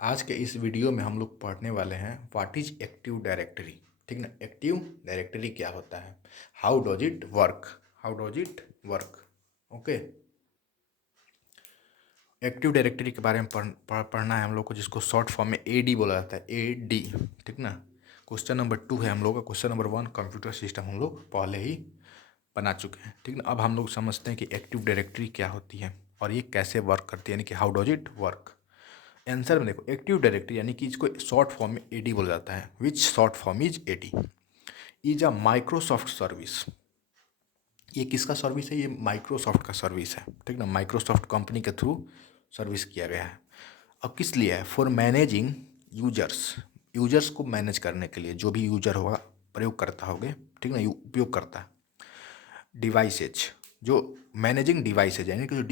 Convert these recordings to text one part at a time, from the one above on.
आज के इस वीडियो में हम लोग पढ़ने वाले हैं व्हाट इज एक्टिव डायरेक्टरी। ठीक ना, एक्टिव डायरेक्टरी क्या होता है, how does it work, okay. Active directory के बारे में पढ़ना है हम लोग को, जिसको शॉर्ट फॉर्म में एडी बोला जाता है, एडी। ठीक ना। क्वेश्चन नंबर 2 है हम लोग का। क्वेश्चन नंबर 1 कंप्यूटर सिस्टम हम लोग पहले ही बना चुके हैं। ठीक ना। अब हम लोग समझते हैं कि एक्टिव डायरेक्टरी क्या होती है और ये कैसे वर्क करती है, यानी कि how does it work. Answer में देखो, एक्टिव डायरेक्टरी यानी कि इसको शॉर्ट फॉर्म में एडी बोला जाता है। Which short form is AD, is a Microsoft service. ये किसका सर्विस है, ये माइक्रोसॉफ्ट का सर्विस है। ठीक ना, माइक्रोसॉफ्ट कंपनी के थ्रू सर्विस किया गया है। अब किस लिए है, फॉर मैनेजिंग यूजर्स, यूजर्स को मैनेज करने के लिए, जो भी यूजर होगा प्रयोग करता होगे, ठीक ना, उपयोग करता है। डिवाइसेज, जो मैनेजिंग डिवाइसेज यानी कि जो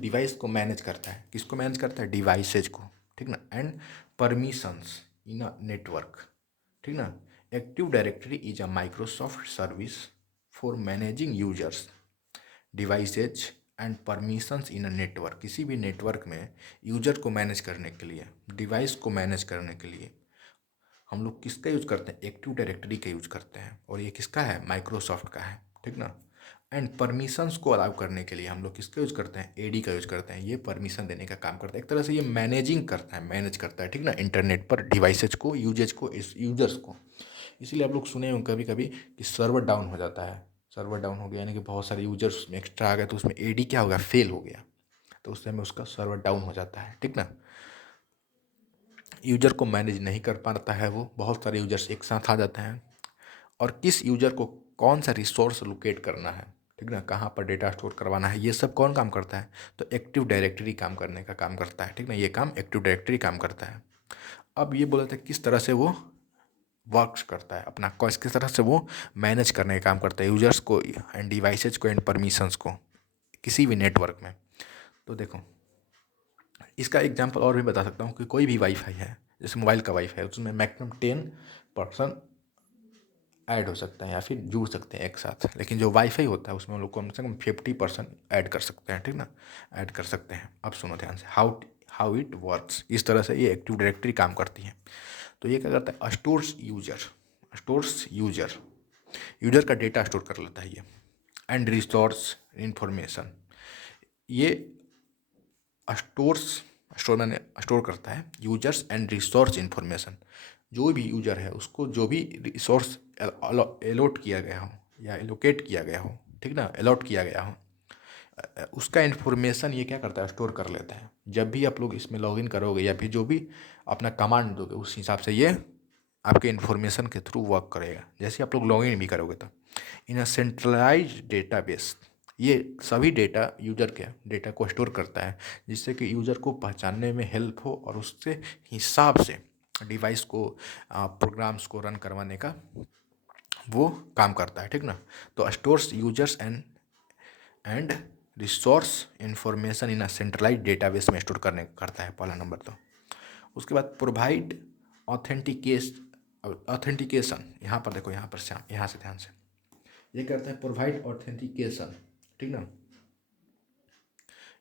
डिवाइस को मैनेज करता है, किसको मैनेज करता है, डिवाइसेज को। ठीक ना। And permissions in a network. ठीक ना। Active directory is a Microsoft service for managing users, devices and permissions in a network. किसी भी नेटवर्क में यूजर को मैनेज करने के लिए, डिवाइस को मैनेज करने के लिए हम लोग किसका यूज करते हैं, एक्टिव डायरेक्टरी का यूज करते हैं। और ये किसका है, माइक्रोसॉफ्ट का है। ठीक ना। एंड परमिशंस को अलाउ करने के लिए हम लोग किसका यूज करते हैं, एडी का यूज करते हैं। ये परमिशन देने का काम करता है, एक तरह से ये मैनेजिंग करता है, मैनेज करता है। ठीक ना, इंटरनेट पर डिवाइसेज को, यूजेज को, इस यूजर्स को। इसीलिए आप लोग सुने होंगे कभी कभी कि सर्वर डाउन हो जाता है। सर्वर डाउन हो गया यानी कि बहुत सारे यूजर्स उसमें एक्स्ट्रा आ गए, तो उसमें एडी क्या हो गया, फेल हो गया, तो उस समय उसका सर्वर डाउन हो जाता है। ठीक ना। यूजर को मैनेज नहीं कर पाता है वो, बहुत सारे यूजर्स एक साथ आ जाते हैं। और किस यूजर को कौन सा रिसोर्स लोकेट करना है, ठीक ना, कहाँ पर डेटा स्टोर करवाना है, ये सब कौन काम करता है, तो एक्टिव डायरेक्टरी काम करने का काम करता है। ठीक ना, ये काम एक्टिव डायरेक्टरी काम करता है। अब ये बोला था किस तरह से वो वर्क्स करता है, अपना किस तरह से वो मैनेज करने का काम करता है, यूजर्स को एंड डिवाइसेज को एंड परमिशंस को किसी भी नेटवर्क में। तो देखो, इसका एग्जांपल और भी बता सकता हूँ कि कोई भी वाईफाई है, जैसे मोबाइल का वाईफाई है, उसमें मैक्सिमम 10% ऐड हो सकता है या फिर जुड़ सकते हैं एक साथ। लेकिन जो वाईफाई होता है उसमें हम लोग कम से कम 50% ऐड कर सकते हैं। ठीक ना, ऐड कर सकते हैं। अब सुनो ध्यान से, हाउ हाउ इट वर्क्स। इस तरह से ये एक्टिव डायरेक्टरी काम करती है। तो ये क्या करता है, स्टोर्स यूजर, यूजर का डेटा स्टोर कर लेता है ये। एंड रिसोर्स इंफॉर्मेशन, ये स्टोर्स, स्टोर मैंने स्टोर करता है यूजर्स एंड रिसोर्स इंफॉर्मेशन। जो भी यूजर है उसको जो भी रिसोर्स एलोट किया गया हो या एलोकेट किया गया हो, ठीक ना, अलॉट किया गया हो, उसका इन्फॉर्मेशन ये क्या करता है, स्टोर कर लेता है। जब भी आप लोग इसमें लॉगिन करोगे या फिर जो भी अपना कमांड दोगे, उस हिसाब से ये आपके इन्फॉर्मेशन के थ्रू वर्क करेगा। जैसे आप लोग लॉगिन भी करोगे तो इन अ सेंट्रलाइज डेटाबेस, ये सभी डेटा यूजर के डेटा को स्टोर करता है, जिससे कि यूजर को पहचानने में हेल्प हो और उससे हिसाब से डिवाइस को, प्रोग्राम्स को रन करवाने का वो काम करता है। ठीक ना। तो stores users and resource information in a centralize database में स्टोर करने करता है, पहला नंबर। तो उसके बाद प्रोवाइड ऑथेंटिकेस ऑथेंटिकेशन, यहाँ पर देखो, यहाँ पर से, यहाँ से ध्यान से, ये करता है प्रोवाइड ऑथेंटिकेशन। ठीक ना,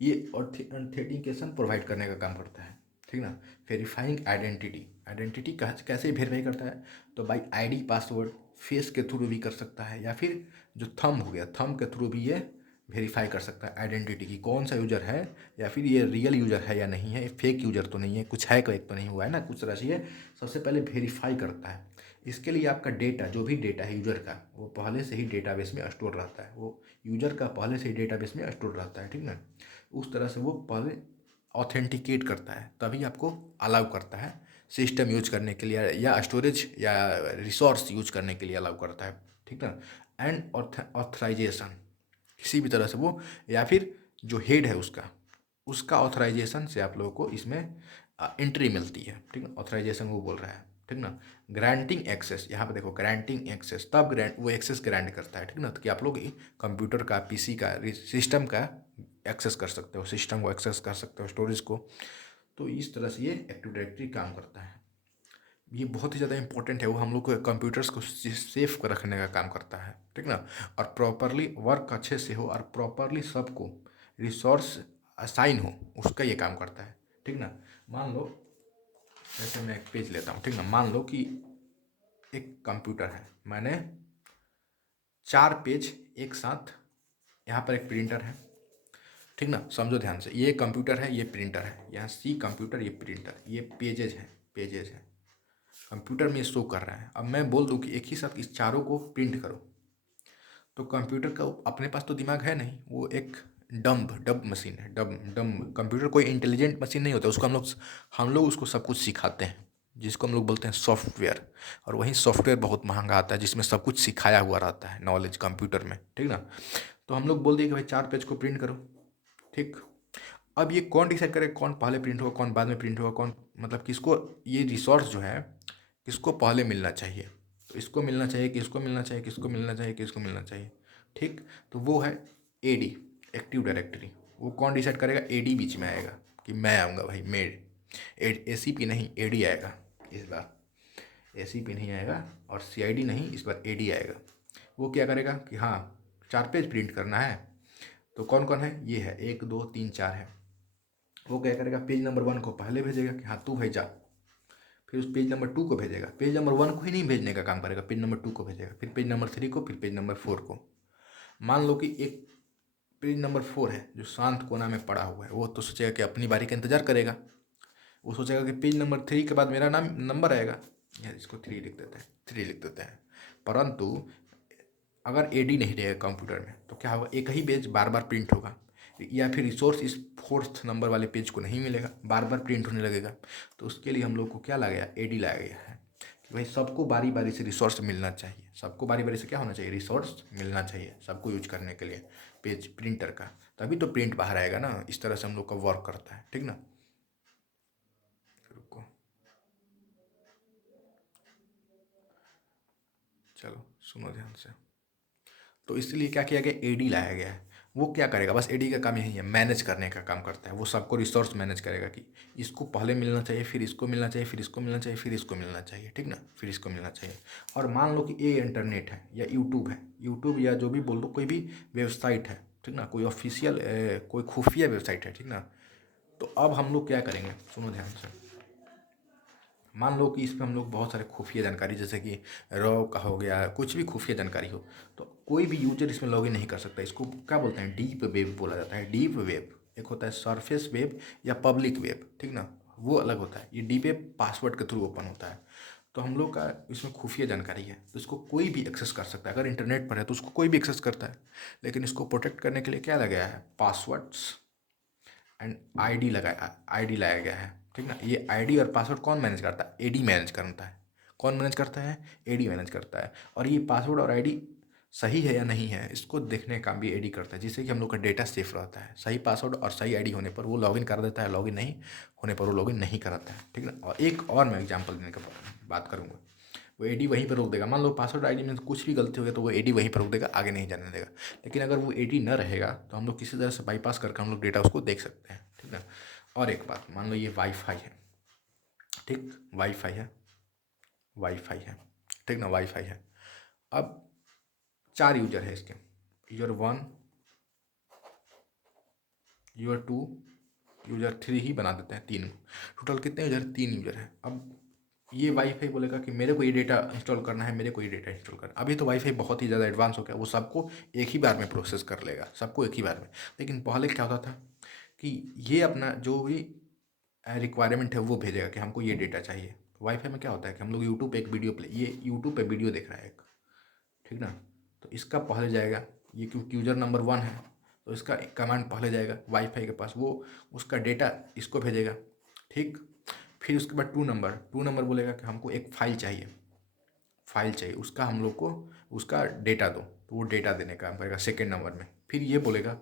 ये ऑथेंटिकेशन प्रोवाइड करने का काम करता है। ठीक ना। वेरीफाइंग आइडेंटिटी, आइडेंटिटी कैसे वेरीफाई करता है, तो बाई आईडी, पासवर्ड, फेस के थ्रू भी कर सकता है, या फिर जो थंब हो गया, थंब के थ्रू भी ये वेरीफाई कर सकता है आइडेंटिटी की, कौन सा यूजर है, या फिर ये रियल यूजर है या नहीं है, फेक यूजर तो नहीं है, कुछ है एक तो नहीं हुआ है ना, कुछ तरह से ये सबसे पहले वेरीफाई करता है। इसके लिए आपका डेटा, जो भी डेटा है यूजर का, वो पहले से ही डेटाबेस में स्टोर रहता है, वो यूजर का पहले से ही डेटाबेस में स्टोर रहता है। ठीक ना। उस तरह से वो पहले ऑथेंटिकेट करता है, तभी आपको अलाउ करता है सिस्टम यूज करने के लिए या स्टोरेज या रिसोर्स यूज करने के लिए अलाउ करता है। ठीक ना। एंड ऑथराइजेशन, किसी भी तरह से वो, या फिर जो हेड है उसका, उसका ऑथराइजेशन से आप लोगों को इसमें एंट्री मिलती है। ठीक ना, ऑथराइजेशन वो बोल रहा है। ठीक ना। ग्रांटिंग एक्सेस, यहाँ पे देखो, ग्रांटिंग एक्सेस, तब ग्रांट वो एक्सेस ग्रांट करता है। ठीक ना, तो कि आप लोग कंप्यूटर का, पीसी का, सिस्टम का एक्सेस कर सकते हो, सिस्टम को एक्सेस कर सकते हो, स्टोरेज को। तो इस तरह से ये एक्टिव डायरेक्टरी काम करता है। ये बहुत ही ज़्यादा इंपॉर्टेंट है, वो हम लोग को कंप्यूटर्स को सेफ रखने का काम करता है। ठीक ना। और प्रॉपरली वर्क अच्छे से हो और प्रॉपरली सबको रिसोर्स असाइन हो, उसका ये काम करता है। ठीक ना। मान लो जैसे मैं एक पेज लेता हूँ, ठीक ना, मान लो कि एक कंप्यूटर है, मैंने 4 पेज एक साथ, यहाँ पर एक प्रिंटर है, ठीक ना, समझो ध्यान से, ये कंप्यूटर है, ये प्रिंटर है, यहाँ सी कंप्यूटर, ये प्रिंटर, ये पेजेज है, कंप्यूटर में शो कर रहा है। अब मैं बोल दूँ कि एक ही साथ इस चारों को प्रिंट करो, तो कंप्यूटर का अपने पास तो दिमाग है नहीं, वो एक डब मशीन है, डम कंप्यूटर कोई इंटेलिजेंट मशीन नहीं होता, उसको हम लोग उसको सब कुछ सिखाते हैं, जिसको हम लोग बोलते हैं सॉफ्टवेयर। और वही सॉफ्टवेयर बहुत महंगा आता है, जिसमें सब कुछ सिखाया हुआ रहता है, नॉलेज कंप्यूटर में, ठीक ना। तो हम लोग बोल दिए कि भाई 4 पेज को प्रिंट करो, ठीक। अब ये कौन डिसाइड करे कौन पहले प्रिंट होगा, कौन बाद में प्रिंट होगा, कौन मतलब किसको ये रिसोर्स जो है किसको पहले मिलना चाहिए, तो इसको मिलना चाहिए, किसको मिलना चाहिए, किसको मिलना चाहिए, किसको मिलना चाहिए, ठीक। तो वो है एडी, एक्टिव डायरेक्टरी। वो कौन डिसाइड करेगा, एडी बीच में आएगा कि मैं आऊँगा भाई, मेड एसीपी नहीं, एडी आएगा इस बार, एसीपी नहीं आएगा और सीआईडी नहीं, इस बार एडी आएगा। वो क्या करेगा कि हाँ 4 पेज प्रिंट करना है, तो कौन कौन है, ये है 1 2 3 4 है। वो क्या करेगा, पेज नंबर 1 को पहले भेजेगा कि हाँ तू भाई जा, फिर उस पेज नंबर 2 को भेजेगा, पेज नंबर 1 को ही नहीं भेजने का काम करेगा, पेज नंबर 2 को भेजेगा, फिर पेज नंबर 3 को, फिर पेज नंबर 4 को। मान लो कि एक पेज नंबर 4 है जो शांत कोना में पड़ा हुआ है, वो तो सोचेगा कि अपनी बारी का इंतजार करेगा, वो सोचेगा कि पेज नंबर 3 के बाद मेरा नाम नंबर आएगा, यार इसको 3 लिख देते हैं, 3 लिख देते हैं। परंतु अगर एडी नहीं रहेगा कंप्यूटर में तो क्या होगा, एक ही पेज बार बार प्रिंट होगा, या फिर रिसोर्स इस 4th नंबर वाले पेज को नहीं मिलेगा, बार बार प्रिंट होने लगेगा। तो उसके लिए हम लोग को क्या लाया गया, एडी लाया गया है कि भाई सबको बारी बारी से रिसोर्स मिलना चाहिए, सबको बारी बारी से क्या होना चाहिए, रिसोर्स मिलना चाहिए सबको यूज करने के लिए पेज प्रिंटर का, तभी तो प्रिंट बाहर आएगा ना। इस तरह से हम लोग का वर्क करता है, ठीक ना। रुको, चलो सुनो ध्यान से। तो इसलिए क्या किया गया, एडी लाया गया है। वो क्या करेगा, बस एडी का काम यही है, मैनेज करने का काम करता है, वो सबको रिसोर्स मैनेज करेगा कि इसको पहले मिलना चाहिए, फिर इसको मिलना चाहिए, फिर इसको मिलना चाहिए, फिर इसको मिलना चाहिए, ठीक ना, फिर इसको मिलना चाहिए। और मान लो कि ये इंटरनेट है या यूट्यूब है, यूट्यूब या जो भी बोल दो, कोई भी वेबसाइट है, ठीक ना, कोई ऑफिशियल कोई खुफिया वेबसाइट है, ठीक ना। तो अब हम लोग क्या करेंगे, सुनो ध्यान से। मान लो कि इसमें हम लोग बहुत सारे खुफिया जानकारी, जैसे कि रॉ का हो गया, कुछ भी खुफिया जानकारी हो, तो कोई भी यूजर इसमें लॉगिन नहीं कर सकता। इसको क्या बोलते हैं, डीप वेब बोला जाता है, डीप वेब। एक होता है सरफेस वेब या पब्लिक वेब, ठीक ना, वो अलग होता है। ये डीप वेब पासवर्ड के थ्रू ओपन होता है। तो हम लोग का इसमें खुफिया जानकारी है, तो इसको कोई भी एक्सेस कर सकता है। अगर इंटरनेट पर है तो उसको कोई भी एक्सेस करता है, लेकिन इसको प्रोटेक्ट करने के लिए क्या लगाया है, पासवर्ड्स एंड आईडी लाया गया है, ठीक ना। ये आईडी और पासवर्ड कौन मैनेज करता है, एडी मैनेज करता है। कौन मैनेज करता है, एडी मैनेज करता है। और ये पासवर्ड और आईडी सही है या नहीं है, इसको देखने का काम भी एडी करता है, जिससे कि हम लोग का डेटा सेफ रहता है। सही पासवर्ड और सही आईडी होने पर वो लॉगिन कर देता है, लॉगिन नहीं होने पर वो लॉगिन नहीं कराता है, ठीक ना। और एक और मैं एग्जाम्पल देने का बात करूँगा, वो एडी वहीं पर रोक देगा। मान लो पासवर्ड आईडी में कुछ भी गलती हो गया तो वो एडी वहीं पर रोक देगा, आगे नहीं जाने देगा। लेकिन अगर वो एडी न रहेगा तो हम लोग किसी तरह से बाईपास करके हम लोग डेटा उसको देख सकते हैं, ठीक ना। और एक बात, मान लो ये वाईफाई है, ठीक, वाईफाई है, ठीक ना, वाईफाई है। अब 4 यूजर है इसके, यूजर 1, यूजर 2, यूजर 3 ही बना देते हैं, 3। टोटल कितने यूजर, 3 यूजर है। अब ये वाईफाई बोलेगा कि मेरे को ये डेटा इंस्टॉल करना है, मेरे को ये डेटा इंस्टॉल करना है। अभी तो वाईफाई बहुत ही ज़्यादा एडवांस हो गया, वो सबको एक ही बार में प्रोसेस कर लेगा, सबको एक ही बार में। लेकिन पहले क्या होता था कि ये अपना जो भी रिक्वायरमेंट है वो भेजेगा कि हमको ये डेटा चाहिए। वाईफाई में क्या होता है कि हम लोग यूट्यूब पे एक वीडियो प्ले, ये यूट्यूब पे वीडियो देख रहा है एक, ठीक ना, तो इसका पहले जाएगा, ये क्योंकि यूजर नंबर 1 है तो इसका कमांड पहले जाएगा वाईफाई के पास, वो उसका डेटा इसको भेजेगा, ठीक। फिर उसके बाद 2 नंबर बोलेगा कि हमको एक फाइल चाहिए, उसका हम लोग को उसका डेटा दो, तो वो डेटा देने का काम करेगा सेकेंड नंबर में। फिर ये बोलेगा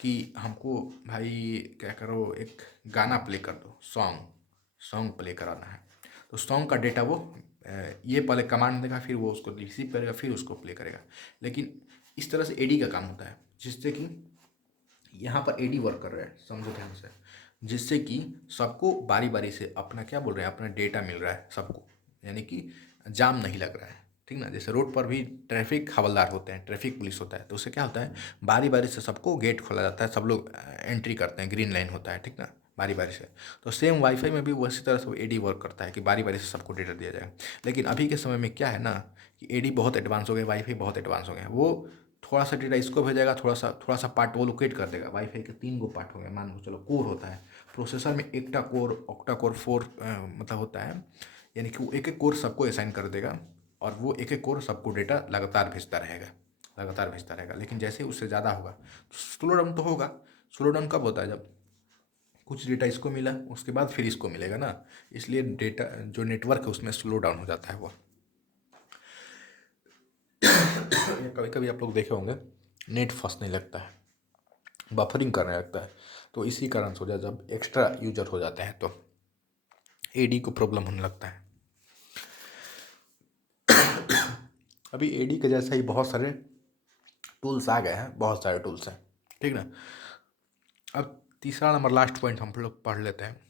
कि हमको भाई क्या करो, एक गाना प्ले कर दो, सॉन्ग प्ले कराना है। तो सॉन्ग का डेटा वो ये पहले कमांड देगा, फिर वो उसको रिसीव करेगा, फिर उसको प्ले करेगा। लेकिन इस तरह से एडी का काम होता है, जिससे कि यहाँ पर एडी वर्क कर रहा है, समझो ध्यान से, जिससे कि सबको बारी बारी से अपना क्या बोल रहे हैं, अपना डेटा मिल रहा है सबको, यानी कि जाम नहीं लग रहा है, ठीक ना। जैसे रोड पर भी ट्रैफिक हवलदार होते हैं, ट्रैफिक पुलिस होता है, तो उससे क्या होता है, बारी बारी से सबको गेट खोला जाता है, सब लोग एंट्री करते हैं, ग्रीन लाइन होता है, ठीक ना। बारी बारी से। तो सेम वाईफाई में भी उसी तरह से वो एडी वर्क करता है कि बारी बारी से सबको डेटा दिया जाएगा। लेकिन अभी के समय में क्या है ना कि एडी बहुत एडवांस हो गया, वाईफाई बहुत एडवांस हो गया। वो थोड़ा सा डेटा इसको भेजेगा, थोड़ा सा पार्ट वो लोकेट कर देगा। वाईफाई के 3 गो पार्ट हो गए, मान लो चलो कोर होता है। प्रोसेसर में एकटा कोर, ऑक्टा कोर 4 मतलब होता है, यानी कि वो एक एक कोर सबको असाइन कर देगा और वो एक एक कोर सबको डेटा लगातार भेजता रहेगा, लगातार भेजता रहेगा। लेकिन जैसे ही उससे ज़्यादा होगा तो स्लो डाउन तो होगा। स्लो डाउन कब होता है? जब कुछ डेटा इसको मिला, उसके बाद फिर इसको मिलेगा ना, इसलिए डेटा जो नेटवर्क है उसमें स्लो डाउन हो जाता है वो। कभी कभी आप लोग देखे होंगे नेट फंसने लगता है, बफरिंग करने लगता है, तो इसी कारण से हो जाता है। जब एक्स्ट्रा यूजर हो जाते हैं तो एडी को प्रॉब्लम होने लगता है। अभी एडी के जैसा ही बहुत सारे टूल्स आ गए हैं, बहुत सारे टूल्स हैं, ठीक ना। अब तीसरा नंबर, लास्ट पॉइंट हम लोग पढ़ लेते हैं।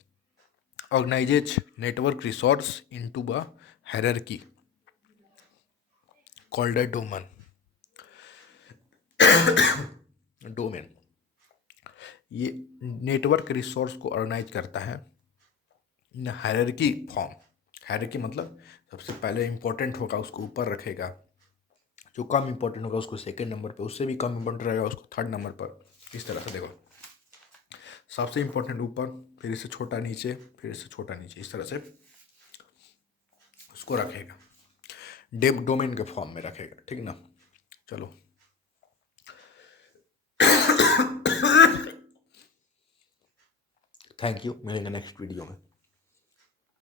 Organises network resource into a hierarchy called a domain. Domain ये नेटवर्क रिसोर्स को ऑर्गेनाइज करता है इन हायरार्की फॉर्म। हायरार्की मतलब सबसे पहले इंपॉर्टेंट होगा उसको ऊपर रखेगा, जो कम इंपॉर्टेंट होगा उसको सेकंड नंबर पे, उससे भी कम इंपॉर्टेंट रहेगा उसको थर्ड नंबर पर। इस तरह से देखो, सबसे इंपॉर्टेंट ऊपर, फिर इससे छोटा नीचे, फिर इससे छोटा नीचे, इस तरह से उसको रखेगा, डेप डोमेन के फॉर्म में रखेगा, ठीक ना। चलो थैंक यू, मिलेंगे नेक्स्ट वीडियो में।